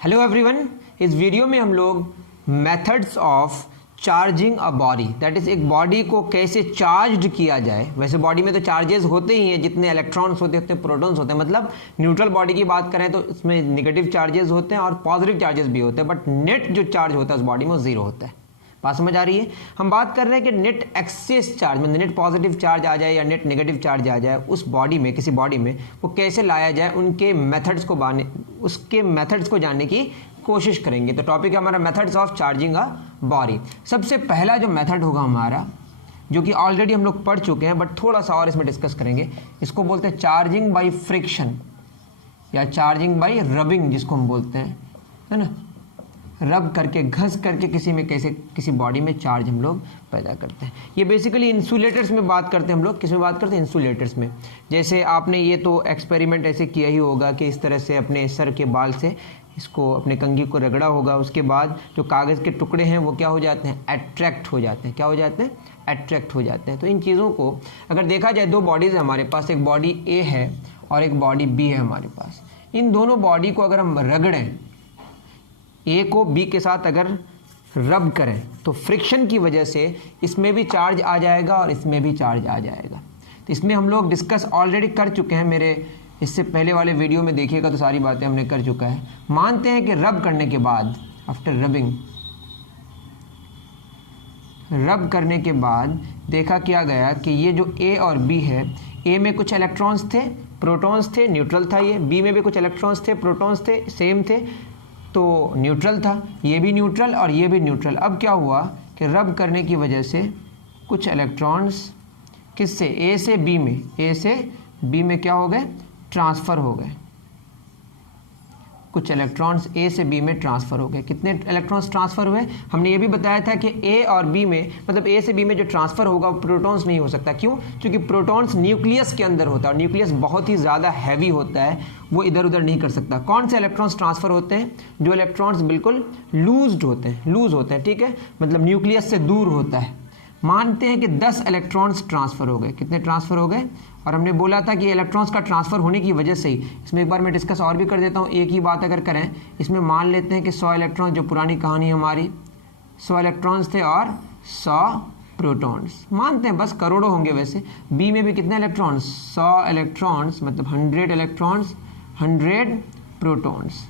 Hello everyone, इस video में हम लोग methods of charging a body, that is एक बॉडी को कैसे चार्ज किया जाए। वैसे बॉडी में तो चार्जेस होते ही हैं, जितने इलेक्ट्रॉन्स होते हैं उतने प्रोटॉन्स होते हैं। मतलब न्यूट्रल बॉडी की बात करें तो इसमें नेगेटिव चार्जेस होते हैं और पॉजिटिव चार्जेस भी होते हैं, बट नेट जो चार्ज होता है उस बॉडी में वो जीरो होता है। बात समझ आ रही है? हम बात कर रहे हैं कि नेट एक्सेस चार्ज, मतलब नेट पॉजिटिव चार्ज आ जाए या नेट नेगेटिव चार्ज आ जाए उस बॉडी में, किसी बॉडी में, वो कैसे लाया जाए, उनके मेथड्स को उसके मेथड्स को जानने की कोशिश करेंगे। तो टॉपिक है हमारा methods of charging a body. सबसे पहला जो मेथड होगा हमारा, जो कि ऑलरेडी हम लोग पढ़ चुके हैं बट थोड़ा सा और इसमें डिस्कस करेंगे, इसको बोलते हैं चार्जिंग बाय फ्रिक्शन या चार्जिंग बाय रबिंग, जिसको हम बोलते हैं, है ना। रब करके, घस करके किसी बॉडी में चार्ज हम लोग पैदा करते हैं। ये बेसिकली इंसुलेटर्स में बात करते हैं हम लोग। किस में बात करते हैं? इंसुलेटर्स में। जैसे आपने ये तो एक्सपेरिमेंट ऐसे किया ही होगा कि इस तरह से अपने सर के बाल से इसको, अपने कंघी को रगड़ा होगा, उसके बाद जो कागज़ के टुकड़े हैं वो क्या हो जाते हैं? अट्रैक्ट हो जाते हैं। क्या हो जाते हैं? अट्रैक्ट हो जाते हैं। तो इन चीज़ों को अगर देखा जाए, दो बॉडीज़ है हमारे पास, एक बॉडी ए है और एक बॉडी बी है हमारे पास। इन दोनों बॉडी को अगर हम रगड़ें, ए को बी के साथ अगर रब करें, तो फ्रिक्शन की वजह से इसमें भी चार्ज आ जाएगा और इसमें भी चार्ज आ जाएगा। तो इसमें हम लोग डिस्कस ऑलरेडी कर चुके हैं, मेरे इससे पहले वाले वीडियो में देखिएगा तो सारी बातें हमने कर चुका है। मानते हैं कि रब करने के बाद, आफ्टर रबिंग, रब करने के बाद देखा क्या गया कि ये जो ए और बी है, ए में कुछ इलेक्ट्रॉन्स थे, प्रोटॉन्स थे, न्यूट्रल था ये। बी में भी कुछ इलेक्ट्रॉन्स थे, प्रोटॉन्स थे, सेम थे, तो न्यूट्रल था। ये भी न्यूट्रल और ये भी न्यूट्रल। अब क्या हुआ कि रब करने की वजह से कुछ इलेक्ट्रॉन्स किससे, ए से बी में, ए से बी में क्या हो गए? ट्रांसफ़र हो गए। कुछ इलेक्ट्रॉन्स ए से बी में ट्रांसफ़र हो गए। कितने इलेक्ट्रॉन्स ट्रांसफ़र हुए? हमने ये भी बताया था कि ए और बी में, मतलब ए से बी में जो ट्रांसफ़र होगा वो प्रोटॉन्स नहीं हो सकता। क्यों? क्योंकि प्रोटॉन्स न्यूक्लियस के अंदर होता है और न्यूक्लियस बहुत ही ज़्यादा हैवी होता है, वो इधर उधर नहीं कर सकता। कौन से इलेक्ट्रॉन्स ट्रांसफ़र होते हैं? जो इलेक्ट्रॉन्स बिल्कुल लूज होते हैं, ठीक है, मतलब न्यूक्लियस से दूर होता है। मानते हैं कि 10 इलेक्ट्रॉन्स ट्रांसफ़र हो गए। कितने ट्रांसफ़र हो गए? और हमने बोला था कि इलेक्ट्रॉन्स का ट्रांसफ़र होने की वजह से ही, इसमें एक बार मैं डिस्कस और भी कर देता हूँ। एक ही बात अगर करें, इसमें मान लेते हैं कि 100 इलेक्ट्रॉन्स, जो पुरानी कहानी हमारी, 100 इलेक्ट्रॉन्स थे और 100 प्रोटॉन्स। मानते हैं बस करोड़ों होंगे वैसे। बी में भी कितने इलेक्ट्रॉन्स? 100 इलेक्ट्रॉन्स, मतलब 100 इलेक्ट्रॉन्स, 100 प्रोटॉन्स।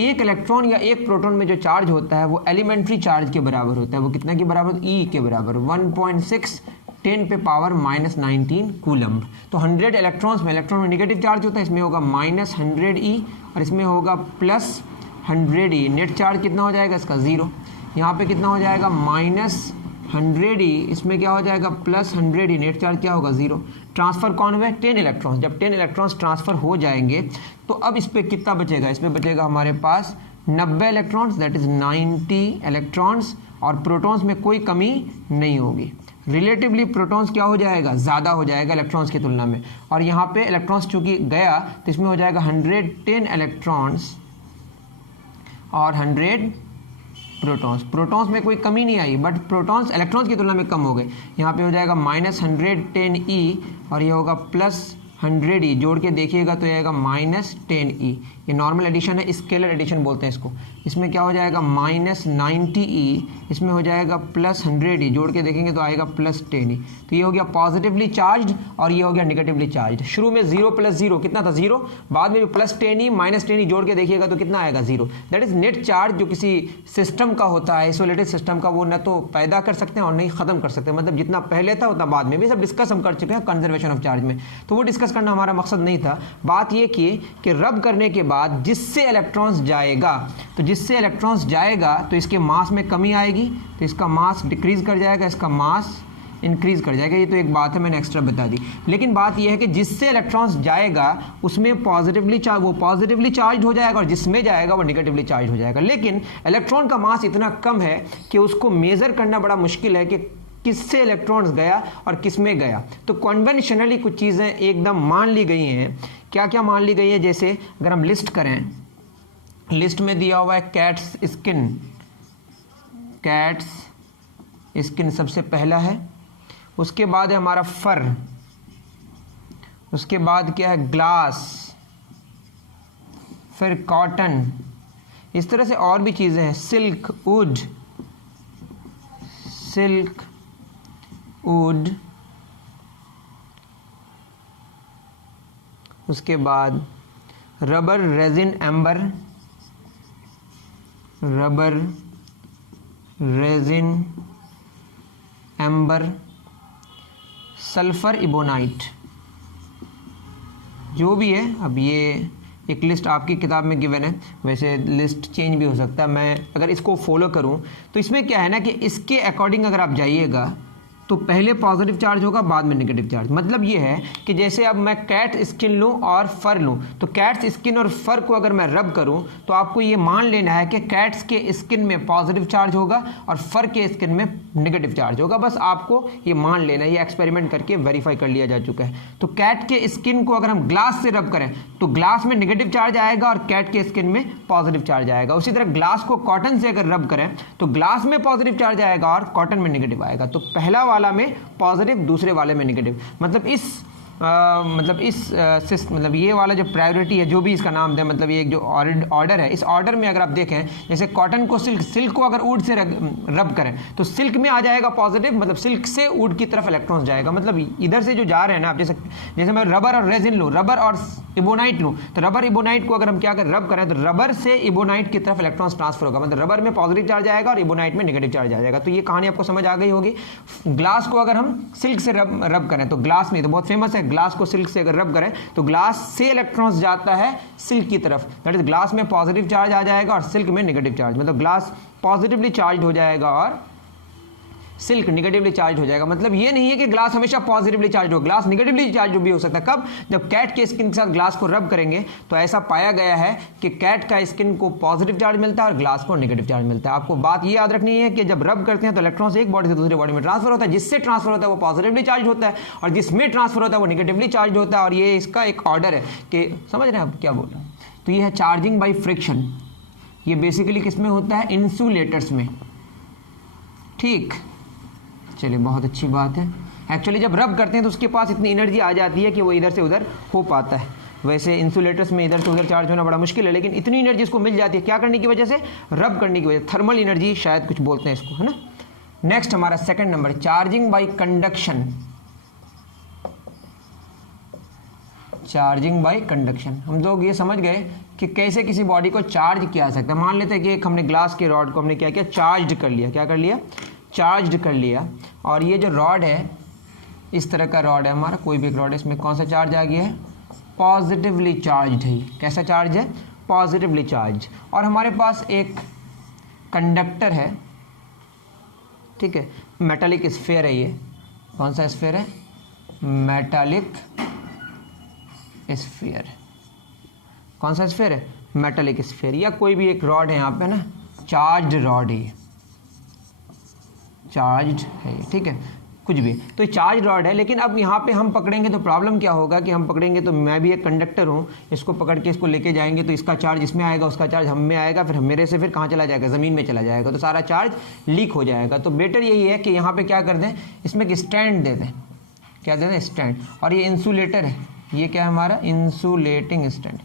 एक इलेक्ट्रॉन या एक प्रोटॉन में जो चार्ज होता है वो एलिमेंट्री चार्ज के बराबर होता है। वो कितना के बराबर? ई के बराबर, 1.6 10 पे पावर -19 कूलम्ब। तो 100 इलेक्ट्रॉन्स में, इलेक्ट्रॉन में नेगेटिव चार्ज होता है, इसमें होगा -100 ई और इसमें होगा +100 ई। नेट चार्ज कितना हो जाएगा इसका? 0। यहाँ पे कितना हो जाएगा? -100 ई, इसमें क्या हो जाएगा? +100 ई। नेट चार्ज क्या होगा? 0। ट्रांसफ़र कौन हुए? 10 इलेक्ट्रॉन्स। जब 10 इलेक्ट्रॉन्स ट्रांसफ़र हो जाएंगे तो अब इस पर कितना बचेगा? इसमें बचेगा हमारे पास 90 इलेक्ट्रॉन्स, दैट इज़ 90 इलेक्ट्रॉन्स, और प्रोटॉन्स में कोई कमी नहीं होगी। रिलेटिवली प्रोटॉन्स क्या हो जाएगा? ज़्यादा हो जाएगा इलेक्ट्रॉन्स की तुलना में। और यहाँ पे इलेक्ट्रॉन्स चूँकि गया तो इसमें हो जाएगा 110 इलेक्ट्रॉन्स और 100 प्रोटॉन्स। प्रोटॉन्स में कोई कमी नहीं आई, बट प्रोटॉन्स इलेक्ट्रॉन्स की तुलना में कम हो गए। यहाँ पे हो जाएगा -110 ई और ये होगा +100 ई। जोड़ के देखिएगा तो ये आएगा -10 ई। ये नॉर्मल एडिशन है, स्केलर एडिशन बोलते हैं इसको। इसमें क्या हो जाएगा? -90 ई, इसमें हो जाएगा +100 ई। जोड़ के देखेंगे तो आएगा +10 ई। तो ये हो गया पॉजिटिवली चार्ज और ये हो गया नेगेटिवली चार्ज। शुरू में 0 + 0 कितना था? 0। बाद में भी +10 ई, -10 ई, जोड़ के देखिएगा तो कितना आएगा? 0। दैट इज नेट चार्ज जो किसी सिस्टम का होता है, आइसोलेटेड सिस्टम का, वो न तो पैदा कर सकते हैं और नहीं ख़त्म कर सकते। मतलब जितना पहले था उतना बाद में भी। सब डिस्कस हम कर चुके हैं कंजर्वेशन ऑफ चार्ज में, तो वो डिस्कस करना हमारा मकसद नहीं था। बात ये की कि रब करने के बाद जिससे इलेक्ट्रॉन्स जाएगा, तो जिससे इलेक्ट्रॉन्स जाएगा तो इसके मास में कमी आएगी, तो इसका मास डिक्रीज कर जाएगा, इसका मास इंक्रीज कर जाएगा। ये तो एक बात है, मैंने एक्स्ट्रा बता दी। लेकिन बात यह है कि जिससे इलेक्ट्रॉन्स जाएगा उसमें वो पॉजिटिवली चार्ज हो जाएगा और जिसमें जाएगा वो नेगेटिवली चार्ज हो जाएगा। लेकिन इलेक्ट्रॉन का मास इतना कम है कि उसको मेज़र करना बड़ा मुश्किल है कि किससे इलेक्ट्रॉन्स गया और किस में गया। तो कन्वेंशनली कुछ चीज़ें एकदम मान ली गई हैं। क्या क्या मान ली गई है? जैसे अगर हम लिस्ट करें, लिस्ट में दिया हुआ है कैट्स स्किन सबसे पहला है, उसके बाद है हमारा फर, उसके बाद क्या है? ग्लास, फिर कॉटन, इस तरह से और भी चीज़ें हैं, सिल्क वुड, सिल्क वुड, उसके बाद rubber resin amber, rubber resin amber, sulphur ebonite, जो भी है। अब ये एक लिस्ट आपकी किताब में गिवन है, वैसे लिस्ट चेंज भी हो सकता है। मैं अगर इसको फॉलो करूं तो इसमें क्या है ना कि इसके अकॉर्डिंग अगर आप जाइएगा तो पहले पॉजिटिव चार्ज होगा, बाद में नेगेटिव चार्ज। मतलब ये है कि जैसे अब मैं कैट स्किन लूँ और फर लूँ, तो कैट्स स्किन और फर को अगर मैं रब करूँ तो आपको ये मान लेना है कि कैट्स के स्किन में पॉजिटिव चार्ज होगा और फर के स्किन में नेगेटिव चार्ज होगा। बस आपको ये मान लेना है, ये एक्सपेरिमेंट करके वेरीफाई कर लिया जा चुका है। तो कैट के स्किन को अगर हम ग्लास से रब करें तो ग्लास में नेगेटिव चार्ज आएगा और कैट के स्किन में पॉजिटिव चार्ज आएगा। उसी तरह ग्लास को कॉटन से अगर रब करें तो ग्लास में पॉजिटिव चार्ज आएगा और कॉटन में नेगेटिव आएगा। तो पहला वाला में पॉजिटिव, दूसरे वाले में नेगेटिव। मतलब मतलब ये वाला जो प्रायोरिटी है, जो भी इसका नाम है, मतलब ये एक जो ऑर्डर है, इस ऑर्डर में अगर आप देखें, जैसे कॉटन को सिल्क को अगर वुड से रब करें तो सिल्क में आ जाएगा पॉजिटिव, मतलब सिल्क से वुड की तरफ इलेक्ट्रॉन्स जाएगा। मतलब इधर से जो जा रहे हैं ना आप, जैसे मैं रबर और रेजिन लूँ, रबर और इबोनाइट लूँ, तो रबर इबोनाइट को अगर हम क्या रब करें तो रबर से इबोनाइट की तरफ इलेक्ट्रॉन्स ट्रांसफर होगा। मतलब रबर में पॉजिटिव चार्ज आएगा और इबोनाइट में नेगेटिव चार्ज आ जाएगा। तो ये कहानी आपको समझ आ गई होगी। ग्लास को अगर हम सिल्क से रब करें तो ग्लास में, तो बहुत फेमस है, ग्लास को सिल्क से अगर रब करें तो ग्लास से इलेक्ट्रॉन्स जाता है सिल्क की तरफ, दैट इज ग्लास में पॉजिटिव चार्ज आ जाएगा और सिल्क में नेगेटिव चार्ज। मतलब ग्लास पॉजिटिवली चार्ज हो जाएगा और सिल्क निगेटिवली चार्ज हो जाएगा। मतलब ये नहीं है कि ग्लास हमेशा पॉजिटिवली चार्ज हो, ग्लास निगेटिवली चार्ज भी हो सकता है। कब? जब कैट के स्किन के साथ ग्लास को रब करेंगे तो ऐसा पाया गया है कि कैट का स्किन को पॉजिटिव चार्ज मिलता है और ग्लास को नेगेटिव चार्ज मिलता है। आपको बात ये याद रखनी है कि जब रब करते हैं तो इलेक्ट्रॉन्स एक बॉडी से दूसरे बॉडी में ट्रांसफर होता है, जिससे ट्रांसफर होता है वो पॉजिटिवली चार्ज होता है और जिसमें ट्रांसफर होता है वो निगेटिवली चार्ज होता है। और ये इसका एक ऑर्डर है कि समझ रहे हैं आप क्या बोल रहे हैं। तो ये है चार्जिंग बाई फ्रिक्शन। ये बेसिकली किस में होता है? इंसुलेटर्स में। ठीक, चलिए बहुत अच्छी बात है। एक्चुअली जब रब करते हैं तो उसके पास इतनी एनर्जी आ जाती है कि वो इधर से उधर हो पाता है। वैसे इंसुलेटर्स में इधर से उधर चार्ज होना बड़ा मुश्किल है, लेकिन इतनी एनर्जी इसको मिल जाती है। क्या करने की वजह से? रब करने की वजह से। थर्मल एनर्जी शायद कुछ बोलते हैं इसको, है ना। नेक्स्ट हमारा second number, charging by conduction. Charging by conduction, हम लोग ये समझ गए कि कैसे किसी बॉडी को चार्ज किया जा सकता है। मान लेते हैं कि एक हमने ग्लास के रॉड को हमने क्या किया? चार्ज कर लिया। क्या कर लिया? चार्ज कर लिया। और ये जो रॉड है, इस तरह का रॉड है हमारा, कोई भी एक रॉड है, इसमें कौन सा चार्ज आ गया है? पॉजिटिवली चार्ज है। कैसा चार्ज है? Positively charge. और हमारे पास एक कंडक्टर है, ठीक है, मेटालिक स्फीयर है। ये कौन सा स्फीयर है? Metallic sphere. कौन सा स्फीयर है? Metallic sphere. या कोई भी एक रॉड है यहाँ पे ना, चार्ज रॉड है, चार्ज है, ठीक है, कुछ भी। तो चार्ज रॉड है। लेकिन अब यहाँ पे हम पकड़ेंगे तो प्रॉब्लम क्या होगा कि हम पकड़ेंगे तो मैं भी एक कंडक्टर हूँ, इसको पकड़ के इसको लेके जाएंगे तो इसका चार्ज इसमें आएगा, उसका चार्ज हम में आएगा, फिर मेरे से फिर कहाँ चला जाएगा? ज़मीन में चला जाएगा, तो सारा चार्ज लीक हो जाएगा। तो बेटर यही है कि यहाँ पे क्या कर दें, इसमें एक स्टैंड दे दें। क्या दे दें? स्टैंड। और ये इंसुलेटर है, ये क्या है हमारा? Insulating stand,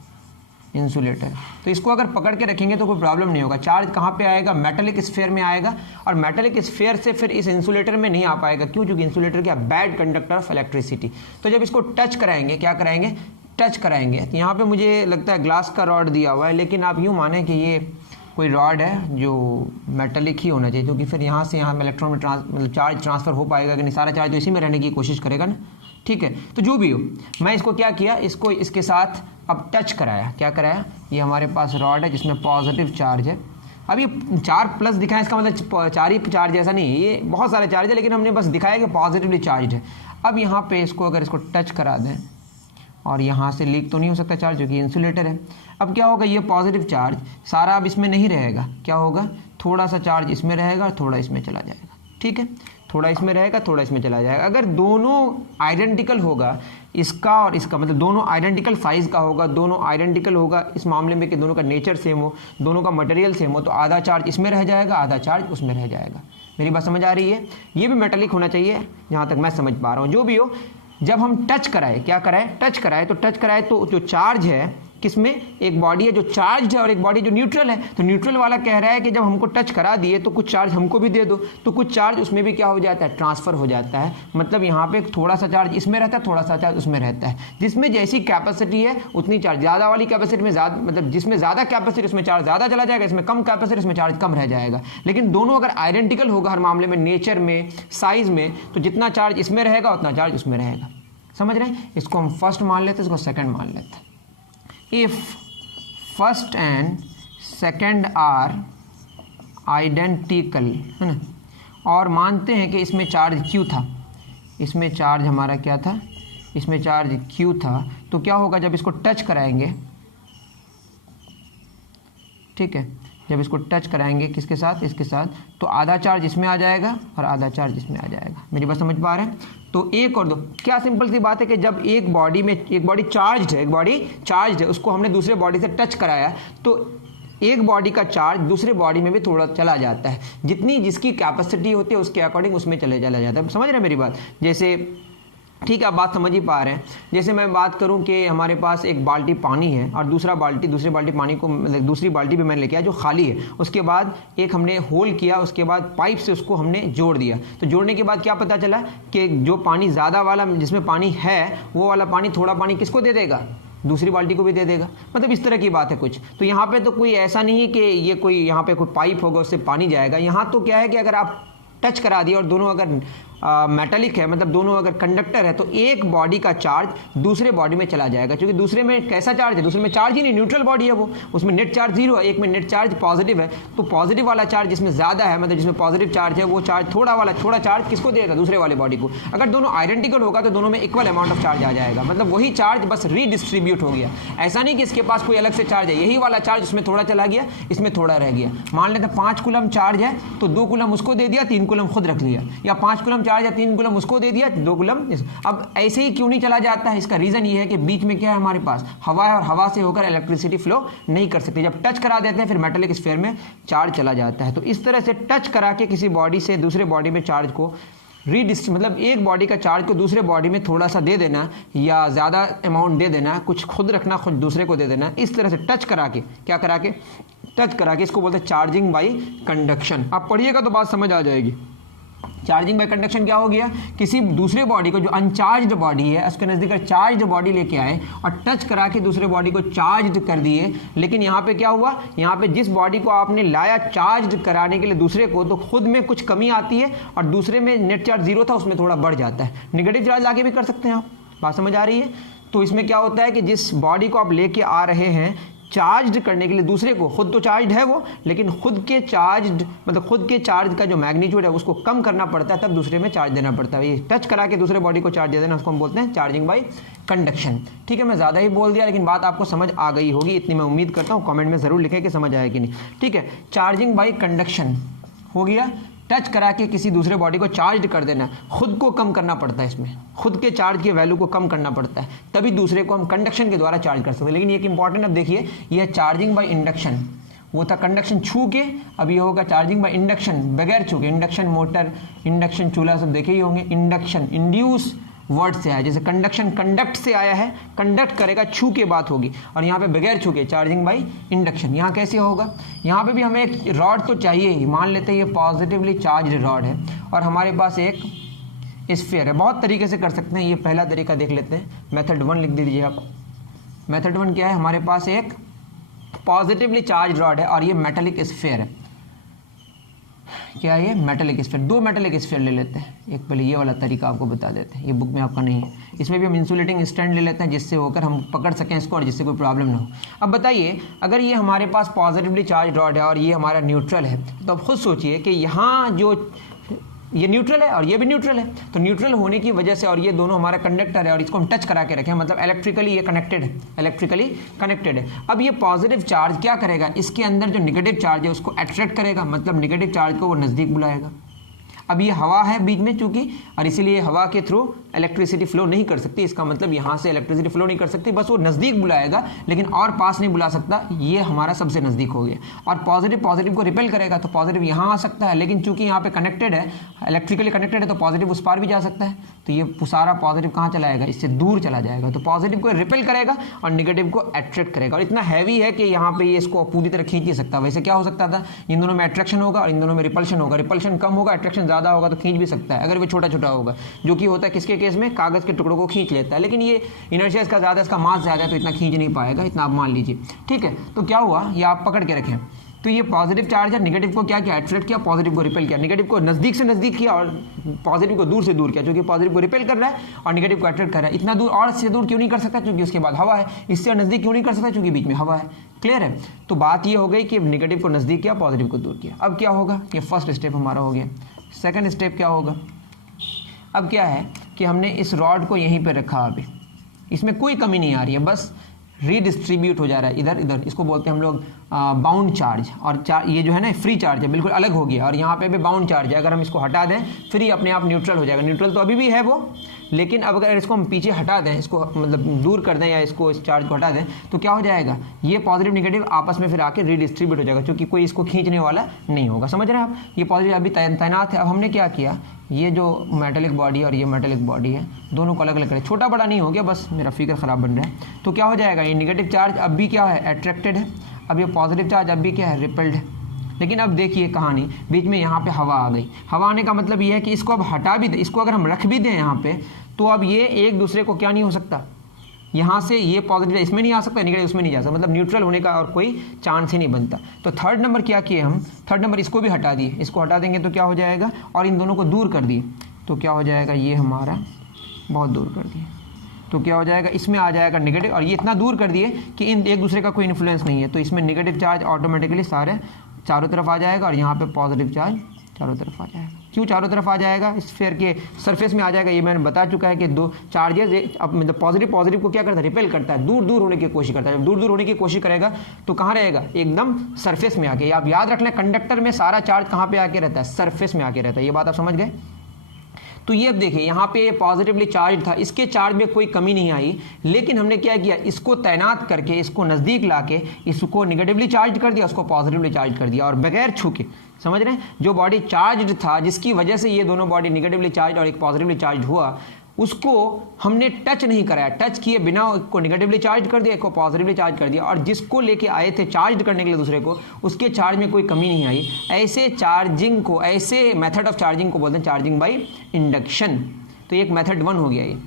insulator. तो इसको अगर पकड़ के रखेंगे तो कोई प्रॉब्लम नहीं होगा। चार्ज कहाँ पे आएगा? मेटालिक स्फीयर में आएगा, और मेटालिक स्फीयर से फिर इस इंसुलेटर में नहीं आ पाएगा। क्यों? क्योंकि इंसुलेटर क्या? Bad conductor of electricity. तो जब इसको टच कराएंगे, क्या कराएंगे? टच कराएंगे। तो यहाँ पे मुझे लगता है ग्लास का रॉड दिया हुआ है, लेकिन आप यूँ माने कि ये कोई रॉड है जो मेटालिक ही होना चाहिए, क्योंकि फिर यहाँ से यहाँ इलेक्ट्रॉन में मतलब चार्ज ट्रांसफर हो पाएगा कि नहीं? सारा चार्ज तो इसी में रहने की कोशिश करेगा ना, ठीक है। तो जो भी हो, मैं इसको क्या किया, इसको इसके साथ अब टच कराया। क्या कराया? ये हमारे पास रॉड है जिसमें पॉजिटिव चार्ज है। अब ये 4+ दिखाया, इसका मतलब 4 ही चार्ज ऐसा नहीं है, ये बहुत सारे चार्ज है, लेकिन हमने बस दिखाया कि पॉजिटिवली चार्ज है। अब यहाँ पे इसको अगर इसको टच करा दें, और यहाँ से लीक तो नहीं हो सकता चार्ज, क्योंकि इंसुलेटर है। अब क्या होगा? ये पॉजिटिव चार्ज सारा अब इसमें नहीं रहेगा। क्या होगा? थोड़ा सा चार्ज इसमें रहेगा और थोड़ा इसमें चला जाएगा, ठीक है। थोड़ा इसमें रहेगा, थोड़ा इसमें चला जाएगा। अगर दोनों आइडेंटिकल होगा, इसका और इसका, मतलब दोनों आइडेंटिकल साइज़ का होगा, दोनों आइडेंटिकल होगा इस मामले में कि दोनों का नेचर सेम हो, दोनों का मटेरियल सेम हो, तो आधा चार्ज इसमें रह जाएगा, आधा चार्ज उसमें रह जाएगा। मेरी बात समझ आ रही है? ये भी मेटालिक होना चाहिए जहाँ तक मैं समझ पा रहा हूँ। जो भी हो, जब हम टच कराए, क्या कराए? टच कराए। तो टच कराए तो जो चार्ज है किसमें, एक बॉडी है जो चार्ज है और एक बॉडी जो न्यूट्रल है। तो न्यूट्रल वाला कह रहा है कि जब हमको टच करा दिए तो कुछ चार्ज हमको भी दे दो, तो कुछ चार्ज उसमें भी क्या हो जाता है, ट्रांसफर हो जाता है। मतलब यहाँ पे थोड़ा सा चार्ज इसमें रहता है, थोड़ा सा चार्ज उसमें रहता है। जिसमें जैसी कैपेसिटी है उतनी चार्ज, ज़्यादा वाली कैपेसिटी में ज़्यादा, मतलब जिसमें ज़्यादा कैपेसिटी उसमें चार्ज ज़्यादा चला जाएगा, इसमें कम कैपेसिटी उसमें चार्ज कम रह जाएगा। लेकिन दोनों अगर आइडेंटिकल होगा हर मामले में, नेचर में, साइज में, तो जितना चार्ज इसमें रहेगा उतना चार्ज उसमें रहेगा। समझ रहे हैं? इसको हम फर्स्ट मान लेते हैं, इसको सेकंड मान लेते हैं। If first and second are identical, है ना, और मानते हैं कि इसमें चार्ज Q था, इसमें चार्ज हमारा क्या था, इसमें चार्ज Q था, तो क्या होगा जब इसको टच कराएंगे, ठीक है, जब इसको टच कराएंगे किसके साथ, इसके साथ, तो आधा चार्ज इसमें आ जाएगा और आधा चार्ज इसमें आ जाएगा। मेरी बात समझ पा रहे हैं? तो एक और दो, क्या सिंपल सी बात है कि जब एक बॉडी में, एक बॉडी चार्ज है, एक बॉडी चार्ज है, उसको हमने दूसरे बॉडी से टच कराया, तो एक बॉडी का चार्ज दूसरे बॉडी में भी थोड़ा चला जाता है, जितनी जिसकी कैपेसिटी होती है उसके अकॉर्डिंग उसमें चला जाता है। समझ रहे हैं मेरी बात? जैसे, ठीक है, आप बात समझ ही पा रहे हैं। जैसे मैं बात करूं कि हमारे पास एक बाल्टी पानी है और दूसरी बाल्टी पानी को, मतलब दूसरी बाल्टी भी मैंने लेके आया जो खाली है, उसके बाद एक हमने होल किया, उसके बाद पाइप से उसको हमने जोड़ दिया। तो जोड़ने के बाद क्या पता चला कि जो पानी ज़्यादा वाला जिसमें पानी है वो वाला पानी, थोड़ा पानी किसको दे देगा, दूसरी बाल्टी को भी दे देगा। मतलब इस तरह की बात है कुछ। तो यहाँ पे तो कोई ऐसा नहीं है कि ये कोई यहाँ पे कोई पाइप होगा उससे पानी जाएगा। यहाँ तो क्या है कि अगर आप टच करा दिया और दोनों अगर मेटालिक है, मतलब दोनों अगर कंडक्टर है, तो एक बॉडी का चार्ज दूसरे बॉडी में चला जाएगा, क्योंकि दूसरे में कैसा चार्ज है, दूसरे में चार्ज ही नहीं, न्यूट्रल बॉडी है वो, उसमें नेट चार्ज 0 है, एक में नेट चार्ज पॉजिटिव है। तो पॉजिटिव वाला चार्ज जिसमें ज़्यादा है, मतलब जिसमें पॉजिटिव चार्ज है, वो चार्ज थोड़ा चार्ज किसको देगा, दूसरे वाले बॉडी को। अगर दोनों आइडेंटिकल होगा तो दोनों में इक्वल अमाउंट ऑफ चार्ज आ जाएगा, मतलब वही चार्ज बस रीडिस्ट्रीब्यूट हो गया। ऐसा नहीं कि इसके पास कोई अलग से चार्ज है, यही वाला चार्ज उसमें थोड़ा चला गया, इसमें थोड़ा रह गया। मान लेते हैं 5 कूलम चार्ज है तो 2 कूलम उसको दे दिया, 3 कूलम खुद रख लिया, या 5 कूलम चार्ज है 3 कूलम को दे दिया, 2 कूलम। अब ऐसे ही क्यों नहीं चला जाता है, इसका रीजन ये है कि बीच में क्या है, हमारे पास हवा है और हवा से होकर इलेक्ट्रिसिटी फ्लो नहीं कर सकती। जब टच करा देते हैं फिर मेटालिक स्फीयर में चार्ज चला जाता है। तो इस तरह से टच करा के किसी बॉडी से दूसरे बॉडी में चार्ज को मतलब एक बॉडी का चार्ज को दूसरे बॉडी में थोड़ा सा दे देना या ज़्यादा अमाउंट दे देना, कुछ खुद रखना, खुद दूसरे को दे देना। इस तरह से टच करा के, क्या करा के, टच करा के, इसको बोलते हैं चार्जिंग बाई कंडक्शन। आप पढ़िएगा तो बात समझ आ जाएगी। चार्जिंग बाय कंडक्शन क्या हो गया, किसी दूसरे बॉडी को जो अनचार्ज्ड बॉडी है उसके नज़दीक चार्ज्ड बॉडी लेके आए और टच करा के दूसरे बॉडी को चार्ज्ड कर दिए। लेकिन यहाँ पे क्या हुआ, यहाँ पे जिस बॉडी को आपने लाया चार्ज्ड कराने के लिए दूसरे को, तो खुद में कुछ कमी आती है और दूसरे में नेट चार्ज 0 था उसमें थोड़ा बढ़ जाता है। नेगेटिव चार्ज लाके भी कर सकते हैं आप, बात समझ आ रही है? तो इसमें क्या होता है कि जिस बॉडी को आप लेके आ रहे हैं चार्ज करने के लिए दूसरे को, खुद तो चार्ज है वो, लेकिन खुद के चार्ज, मतलब खुद के चार्ज का जो मैग्नीट्यूड है उसको कम करना पड़ता है, तब दूसरे में चार्ज देना पड़ता है। ये टच करा के दूसरे बॉडी को चार्ज दे देना, उसको हम बोलते हैं चार्जिंग बाय कंडक्शन। ठीक है, मैं ज़्यादा ही बोल दिया लेकिन बात आपको समझ आ गई होगी, इतनी मैं उम्मीद करता हूँ। कमेंट में ज़रूर लिखें कि समझ आया कि नहीं। ठीक है, चार्जिंग बाय कंडक्शन हो गया। टच करा के किसी दूसरे बॉडी को चार्ज कर देना, खुद को कम करना पड़ता है, इसमें खुद के चार्ज की वैल्यू को कम करना पड़ता है, तभी दूसरे को हम कंडक्शन के द्वारा चार्ज कर सकते हैं। लेकिन ये इंपॉर्टेंट, अब देखिए, यह चार्जिंग बाय इंडक्शन, वो था कंडक्शन छू के, अब ये होगा चार्जिंग बाय इंडक्शन बगैर छू के। इंडक्शन मोटर, इंडक्शन चूल्हा सब देखे ही होंगे। इंडक्शन इंड्यूस वर्ड से आया, जैसे कंडक्शन कंडक्ट से आया है, कंडक्ट करेगा, छू के बात होगी, और यहाँ पे बगैर छू के चार्जिंग बाय इंडक्शन। यहाँ कैसे होगा, यहाँ पे भी हमें एक रॉड तो चाहिए ही। मान लेते हैं ये पॉजिटिवली चार्ज रॉड है और हमारे पास एक स्फीयर है। बहुत तरीके से कर सकते हैं, ये पहला तरीका देख लेते हैं। मेथड 1 लिख दीजिए आप। मेथड 1 क्या है, हमारे पास एक पॉजिटिवली चार्ज रॉड है और ये मेटालिक स्फीयर है। क्या है ये, मेटालिक स्फीयर। 2 मेटालिक स्फीयर ले लेते हैं। एक पहले ये वाला तरीका आपको बता देते हैं, ये बुक में आपका नहीं है। इसमें भी हम इंसुलेटिंग स्टैंड ले लेते हैं जिससे होकर हम पकड़ सकें इसको और जिससे कोई प्रॉब्लम ना हो। अब बताइए, अगर ये हमारे पास पॉजिटिवली चार्ज रॉड है और ये हमारा न्यूट्रल है, तो अब खुद सोचिए कि यहाँ जो ये न्यूट्रल है और ये भी न्यूट्रल है, तो न्यूट्रल होने की वजह से, और ये दोनों हमारा कंडक्टर है और इसको हम टच करा के रखें, मतलब इलेक्ट्रिकली ये कनेक्टेड है, इलेक्ट्रिकली कनेक्टेड है। अब ये पॉजिटिव चार्ज क्या करेगा, इसके अंदर जो नेगेटिव चार्ज है उसको अट्रैक्ट करेगा, मतलब नेगेटिव चार्ज को वो नज़दीक बुलाएगा। अब ये हवा है बीच में चूंकि, और इसीलिए हवा के थ्रू इलेक्ट्रिसिटी फ्लो नहीं कर सकती, इसका मतलब यहाँ से इलेक्ट्रिसिटी फ्लो नहीं कर सकती, बस वो नज़दीक बुलाएगा लेकिन और पास नहीं बुला सकता, ये हमारा सबसे नज़दीक हो गया। और पॉजिटिव को रिपेल करेगा तो पॉजिटिव यहाँ आ सकता है, लेकिन चूंकि यहाँ पे कनेक्टेड है, इलेक्ट्रिकली कनेक्टेड है, तो पॉजिटिव उस पार भी जा सकता है, तो ये सारा पॉजिटिव कहाँ चला जाएगा, इससे दूर चला जाएगा। तो पॉजिटिव को रिपेल करेगा और निगेटिव को अट्रैक्ट करेगा, और इतना हैवी है कि यहाँ पे ये इसको पूरी तरह खींच नहीं सकता। वैसे क्या हो सकता था, इन दोनों में अट्रैक्शन होगा और इन दोनों में रिपल्शन होगा, रिपल्शन कम होगा, अट्रैक्शन ज़्यादा होगा तो खींच भी सकता है, अगर वो छोटा छोटा होगा, जो कि होता है किसके केस में, कागज़ के टुकड़ों को खींच लेता है, लेकिन ये इनर्शिया इसका ज़्यादा, इसका मास ज़्यादा है तो इतना खींच नहीं पाएगा, इतना आप मान लीजिए। ठीक है, तो क्या हुआ, ये आप पकड़ के रखें, तो ये पॉजिटिव चार्ज है, निगेटिव को क्या किया, अट्रैक्ट किया, पॉजिटिव को रिपेल किया, निगेटिव को नज़दीक से नज़दीक किया और पॉजिटिव को दूर से दूर किया, क्योंकि पॉजिटिव को रिपेल कर रहा है और निगेटिव को अट्रैक्ट कर रहा है। इतना दूर और इससे दूर क्यों नहीं कर सकता, क्योंकि उसके बाद हवा है, इससे नज़दीक क्यों नहीं कर सकता, क्योंकि बीच में हवा है। क्लियर है, तो बात ये हो गई कि निगेटिव को नज़दीक किया, पॉजिटिव को दूर किया। अब क्या होगा, ये फर्स्ट स्टेप हमारा हो गया। सेकेंड स्टेप क्या होगा, अब क्या है कि हमने इस रॉड को यहीं पर रखा, अभी इसमें कोई कमी नहीं आ रही है, बस रीडिस्ट्रीब्यूट हो जा रहा है इधर इधर, इसको बोलते हैं हम लोग बाउंड चार्ज। और ये जो है ना फ्री चार्ज है, बिल्कुल अलग हो गया, और यहाँ पे भी बाउंड चार्ज है, अगर हम इसको हटा दें फिर ये अपने आप न्यूट्रल हो जाएगा। न्यूट्रल तो अभी भी है वो, लेकिन अब अगर इसको हम पीछे हटा दें, इसको मतलब दूर कर दें या इसको इस चार्ज को हटा दें, तो क्या हो जाएगा, ये पॉजिटिव निगेटिव आपस में फिर आके रीडिस्ट्रीब्यूट हो जाएगा, क्योंकि कोई इसको खींचने वाला नहीं होगा। समझ रहे हैं आप, ये पॉजिटिव अभी तैनात है। अब हमने क्या किया, ये जो मेटेलिक बॉडी और ये मेटेलिक बॉडी है, दोनों को अलग अलग करें, छोटा बड़ा नहीं हो गया, बस मेरा फिगर ख़राब बन रहा है। तो क्या हो जाएगा, ये निगेटिव चार्ज अब भी क्या है, अट्रैक्टेड है, अब ये पॉजिटिव चार्ज अब भी क्या है, रिपेल्ड है। लेकिन अब देखिए कहानी, बीच में यहाँ पे हवा आ गई। हवा आने का मतलब ये है कि इसको अब हटा भी दें, इसको अगर हम रख भी दें यहाँ पे, तो अब ये एक दूसरे को क्या नहीं हो सकता, यहाँ से ये पॉजिटिव इसमें नहीं आ सकता, निगेटिव उसमें नहीं जा सकता, मतलब न्यूट्रल होने का और कोई चांस ही नहीं बनता। तो थर्ड नंबर क्या किए हम, थर्ड नंबर इसको भी हटा दिए, इसको हटा देंगे तो क्या हो जाएगा, और इन दोनों को दूर कर दिए तो क्या हो जाएगा, ये हमारा बहुत दूर कर दिए, तो क्या हो जाएगा, इसमें आ जाएगा निगेटिव, और ये इतना दूर कर दिए कि इन एक दूसरे का कोई इन्फ्लुएंस नहीं है, तो इसमें निगेटिव चार्ज ऑटोमेटिकली सारे चारों तरफ आ जाएगा, और यहाँ पे पॉजिटिव चार्ज चारों तरफ आ जाएगा। क्यों चारों तरफ आ जाएगा, स्फीयर के सरफेस में आ जाएगा, ये मैंने बता चुका है कि दो चार्जेस, अब मतलब पॉजिटिव को क्या करता है, रिपेल करता है, दूर दूर होने की कोशिश करता है। जब दूर दूर होने की कोशिश करेगा तो कहाँ रहेगा, एकदम सरफेस में आके। आप याद रख लें, कंडक्टर में सारा चार्ज कहाँ पे आके रहता है, सरफेस में आके रहता है। ये बात आप समझ गए। तो ये अब देखिए, यहाँ पे पॉजिटिवली चार्ज था, इसके चार्ज में कोई कमी नहीं आई, लेकिन हमने क्या किया, इसको तैनात करके, इसको नज़दीक लाके, इसको निगेटिवली चार्ज कर दिया, उसको पॉजिटिवली चार्ज कर दिया, और बगैर छू के, समझ रहे हैं, जो बॉडी चार्ज था, जिसकी वजह से ये दोनों बॉडी निगेटिवली चार्ज और एक पॉजिटिवली चार्ज हुआ, उसको हमने टच नहीं कराया, टच किए बिना को निगेटिवली चार्ज कर दिया, एक को पॉजिटिवली चार्ज कर दिया, और जिसको लेके आए थे चार्ज करने के लिए दूसरे को, उसके चार्ज में कोई कमी नहीं आई। ऐसे चार्जिंग को, ऐसे मेथड ऑफ चार्जिंग को बोलते हैं चार्जिंग बाय इंडक्शन। तो एक मेथड 1 हो गया ये।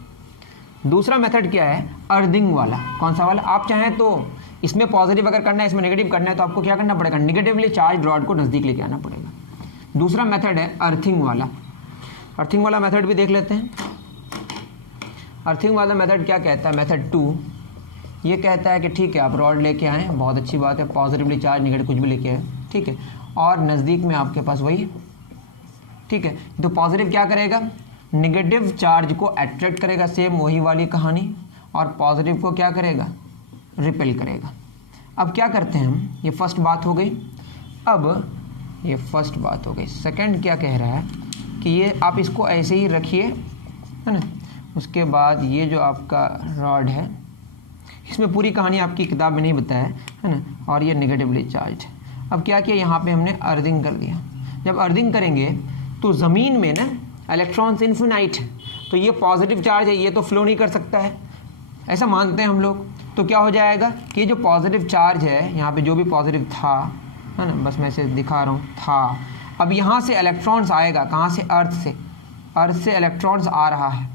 दूसरा मेथड क्या है, अर्थिंग वाला। कौन सा वाला, आप चाहें तो इसमें पॉजिटिव अगर करना है, इसमें नेगेटिव करना है, तो आपको क्या करना पड़ेगा, निगेटिवली चार्ज रॉड को नज़दीक लेके आना पड़ेगा। दूसरा मेथड है अर्थिंग वाला। अर्थिंग वाला मेथड भी देख लेते हैं। अर्थिंग वाला मेथड क्या कहता है, मेथड 2 ये कहता है कि ठीक है, आप रॉड लेके आएँ, बहुत अच्छी बात है, पॉजिटिवली चार्ज निगेटिव कुछ भी लेके आए, ठीक है, और नज़दीक में आपके पास वही, ठीक है। तो पॉजिटिव क्या करेगा, निगेटिव चार्ज को अट्रैक्ट करेगा, सेम वही वाली कहानी, और पॉजिटिव को क्या करेगा, रिपेल करेगा। अब क्या करते हैं हम, ये फर्स्ट बात हो गई। अब ये फर्स्ट बात हो गई। सेकंड क्या कह रहा है कि ये आप इसको ऐसे ही रखिए, है ना, उसके बाद ये जो आपका रॉड है, इसमें पूरी कहानी आपकी किताब में नहीं बताया है ना, और ये निगेटिवली चार्ज। अब क्या किया, यहाँ पे हमने अर्थिंग कर दिया। जब अर्थिंग करेंगे तो ज़मीन में ना इलेक्ट्रॉन्स इन्फिनाइट है, तो ये पॉजिटिव चार्ज है, ये तो फ्लो नहीं कर सकता है, ऐसा मानते हैं हम लोग। तो क्या हो जाएगा कि जो पॉजिटिव चार्ज है, यहाँ पे जो भी पॉजिटिव था, है ना, बस मैं इसे दिखा रहा हूँ, था, अब यहाँ से इलेक्ट्रॉन्स आएगा, कहाँ से, अर्थ से। अर्थ से इलेक्ट्रॉन्स आ रहा है,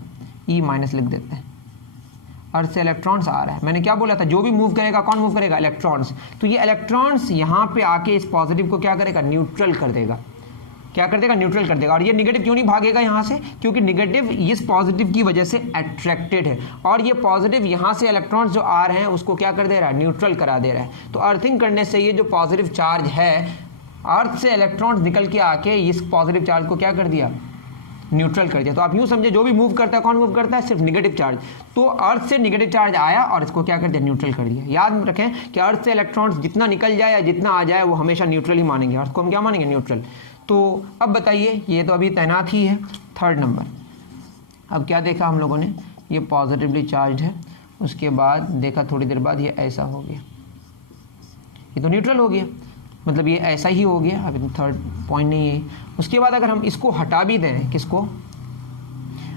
ई माइनस लिख देते हैं, अर्थ से इलेक्ट्रॉन्स आ रहा है। मैंने क्या बोला था, जो भी मूव करेगा, कौन मूव करेगा, इलेक्ट्रॉन्स। तो ये इलेक्ट्रॉन्स यहाँ पे आके इस पॉजिटिव को क्या करेगा, न्यूट्रल कर देगा। क्या कर देगा, न्यूट्रल कर देगा। और ये निगेटिव क्यों नहीं भागेगा यहाँ से, क्योंकि निगेटिव इस पॉजिटिव की वजह से अट्रैक्टेड है, और ये पॉजिटिव यहाँ से इलेक्ट्रॉन्स जो आ रहे हैं उसको क्या कर दे रहा है, न्यूट्रल करा दे रहा है। तो अर्थिंग करने से ये जो पॉजिटिव चार्ज है, अर्थ से इलेक्ट्रॉन्स निकल के आके इस पॉजिटिव चार्ज को क्या कर दिया, न्यूट्रल कर दिया। तो आप यूँ समझे, जो भी मूव करता है, कौन मूव करता है, सिर्फ निगेटिव चार्ज। तो अर्थ से निगेटिव चार्ज आया और इसको क्या कर दिया, न्यूट्रल कर दिया। याद रखें कि अर्थ से इलेक्ट्रॉन्स जितना निकल जाए या जितना आ जाए वो हमेशा न्यूट्रल ही मानेंगे, अर्थ को हम क्या मानेंगे, न्यूट्रल। तो अब बताइए, ये तो अभी तैनात ही है। थर्ड नंबर, अब क्या देखा हम लोगों ने, ये पॉजिटिवली चार्ज है, उसके बाद देखा थोड़ी देर बाद ये ऐसा हो गया, ये तो न्यूट्रल हो गया, मतलब ये ऐसा ही हो गया, अभी थर्ड पॉइंट नहीं है। उसके बाद अगर हम इसको हटा भी दें, किसको,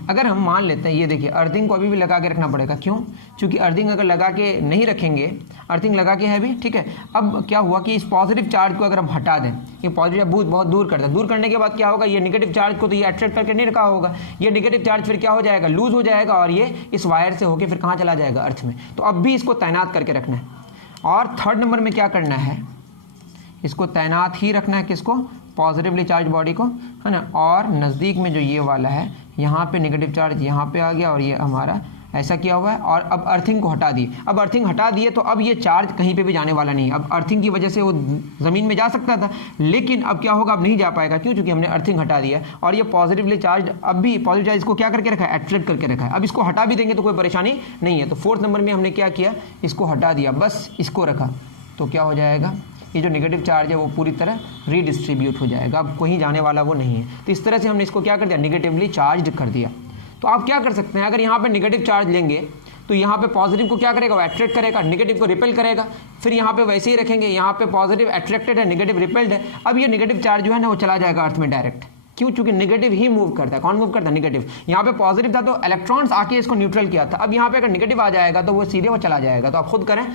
अगर हम मान लेते हैं, ये देखिए अर्थिंग को अभी भी लगा के रखना पड़ेगा, क्यों, क्योंकि अर्थिंग अगर लगा के नहीं रखेंगे, अर्थिंग लगा के है भी, ठीक है। अब क्या हुआ कि इस पॉजिटिव चार्ज को अगर हम हटा दें, ये पॉजिटिव बहुत दूर करता है, दूर करने के बाद क्या होगा, ये नेगेटिव चार्ज को तो ये अट्रैक्ट करके नहीं रखा होगा, ये नेगेटिव चार्ज फिर क्या हो जाएगा, लूज हो जाएगा, और ये इस वायर से होकर फिर कहाँ चला जाएगा, अर्थ में। तो अब भी इसको तैनात करके रखना है। और थर्ड नंबर में क्या करना है, इसको तैनात ही रखना है, किसको, पॉजिटिवली चार्ज बॉडी को, है ना। और नज़दीक में जो ये वाला है, यहाँ पे नेगेटिव चार्ज यहाँ पे आ गया, और ये हमारा ऐसा किया हुआ है। और अब अर्थिंग को हटा दिए, अब अर्थिंग हटा दिए तो अब ये चार्ज कहीं पे भी जाने वाला नहीं है। अब अर्थिंग की वजह से वो ज़मीन में जा सकता था, लेकिन अब क्या होगा, अब नहीं जा पाएगा, क्यों, क्योंकि हमने अर्थिंग हटा दिया। और ये पॉजिटिवली चार्ज, अब भी पॉजिटिव चार्ज इसको क्या करके रखा है, अट्रैक्ट करके रखा है। अब इसको हटा भी देंगे तो कोई परेशानी नहीं है। तो फोर्थ नंबर में हमने क्या किया, इसको हटा दिया, बस इसको रखा, तो क्या हो जाएगा, ये जो नेगेटिव चार्ज है वो पूरी तरह रीडिस्ट्रीब्यूट हो जाएगा, अब कहीं जाने वाला वो नहीं है। तो इस तरह से हमने इसको क्या कर दिया, नेगेटिवली चार्ज कर दिया। तो आप क्या कर सकते हैं, अगर यहाँ पे नेगेटिव चार्ज लेंगे तो यहाँ पे पॉजिटिव को क्या करेगा, वो अट्रैक्ट करेगा, नेगेटिव को रिपेल करेगा। फिर यहाँ पे वैसे ही रखेंगे, यहाँ पे पॉजिटिव अट्रैक्टेड है, नेगेटिव रिपेल्ड है। अब ये नेगेटिव चार्ज जो है ना वो चला जाएगा अर्थ में डायरेक्ट, क्यों, चूंकि नेगेटिव ही मूव करता है। कौन मूव करता है, नेगेटिव। यहाँ पे पॉजिटिव था तो इलेक्ट्रॉन्स आके इसको न्यूट्रल किया था, अब यहाँ पे अगर नेगेटिव आ जाएगा तो वो सीधे वो चला जाएगा। तो आप खुद करें,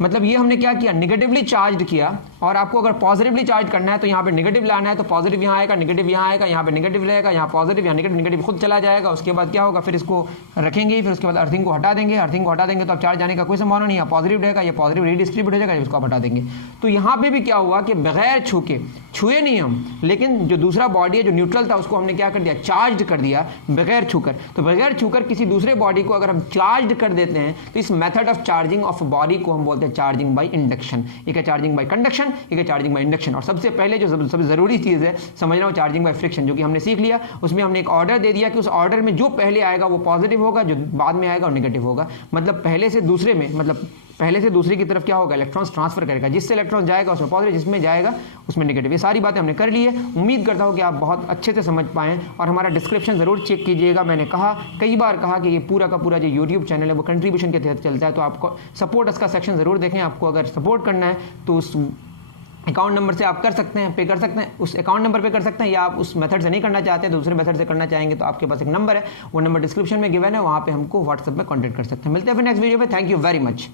मतलब ये हमने क्या किया, नेगेटिवली चार्ज किया। और आपको अगर पॉजिटिवली चार्ज करना है तो यहाँ पे नेगेटिव लाना है, तो पॉजिटिव यहाँ आएगा, नेगेटिव यहाँ आएगा, यहाँ पे नेगेटिव रहेगा, यहाँ पॉजिटिव, यहाँ नेगेटिव, नेगेटिव खुद चला जाएगा। उसके बाद क्या होगा, फिर इसको रखेंगे, फिर उसके बाद अर्थिंग को हटा देंगे, अर्थिंग को हटा देंगे तो अब चार्ज जाने का कोई संभावना नहीं है, पॉजिटिव रहेगा, ये पॉजिटिव रीडिस्ट्रीब्यूट हो जाएगा, इसको आप हटा देंगे। तो यहाँ पे भी क्या हुआ कि बगैर छुए नहीं हम, लेकिन जो दूसरा बॉडी है जो न्यूट्रल था उसको हमने क्या कर दिया, चार्ज कर दिया बगैर छूकर। तो बगैर छूकर किसी दूसरे बॉडी को अगर हम चार्ज कर देते हैं तो इस method of charging of body को हम बोलते हैं चार्जिंग बाय इंडक्शन। एक है चार्जिंग बाय कंडक्शन, एक है चार्जिंग बाय इंडक्शन। और सबसे पहले जो सबसे जरूरी चीज़ है समझना, वो चार्जिंग बाय फ्रिक्शन, जो कि हमने सीख लिया। उसमें हमने एक ऑर्डर दे दिया कि उस ऑर्डर में जो पहले आएगा वो पॉजिटिव होगा, जो बाद में आएगा वो नेगेटिव होगा। मतलब पहले से दूसरे में, मतलब पहले से दूसरे की तरफ क्या होगा, इलेक्ट्रॉन्स ट्रांसफर करेगा, जिससे इलेक्ट्रॉन जाएगा उसमें पॉजिटिव, जिसमें जाएगा उसमें नेगेटिव। ये सारी बातें हमने कर ली है। उम्मीद करता हूँ कि आप बहुत अच्छे से समझ पाएँ। और हमारा डिस्क्रिप्शन ज़रूर चेक कीजिएगा। मैंने कहा, कई बार कहा कि ये पूरा का पूरा जो यूट्यूब चैनल है वो कंट्रीब्यूशन के तहत चलता है, तो आपको सपोर्ट उसका सेक्शन ज़रूर देखें। आपको अगर सपोर्ट करना है तो उस अकाउंट नंबर से आप कर सकते हैं, पे कर सकते हैं, उस अकाउंट नंबर पे कर सकते हैं, या आप उस मेथड से नहीं करना चाहते हैं, दूसरे मेथड से करना चाहेंगे तो आपके पास एक नंबर है, वो नंबर डिस्क्रिप्शन में गिवन है, वहाँ पे हमको व्हाट्सएप में कॉन्टैक्ट कर सकते हैं। मिलते हैं फिर नेक्स्ट वीडियो पे। Thank you very much.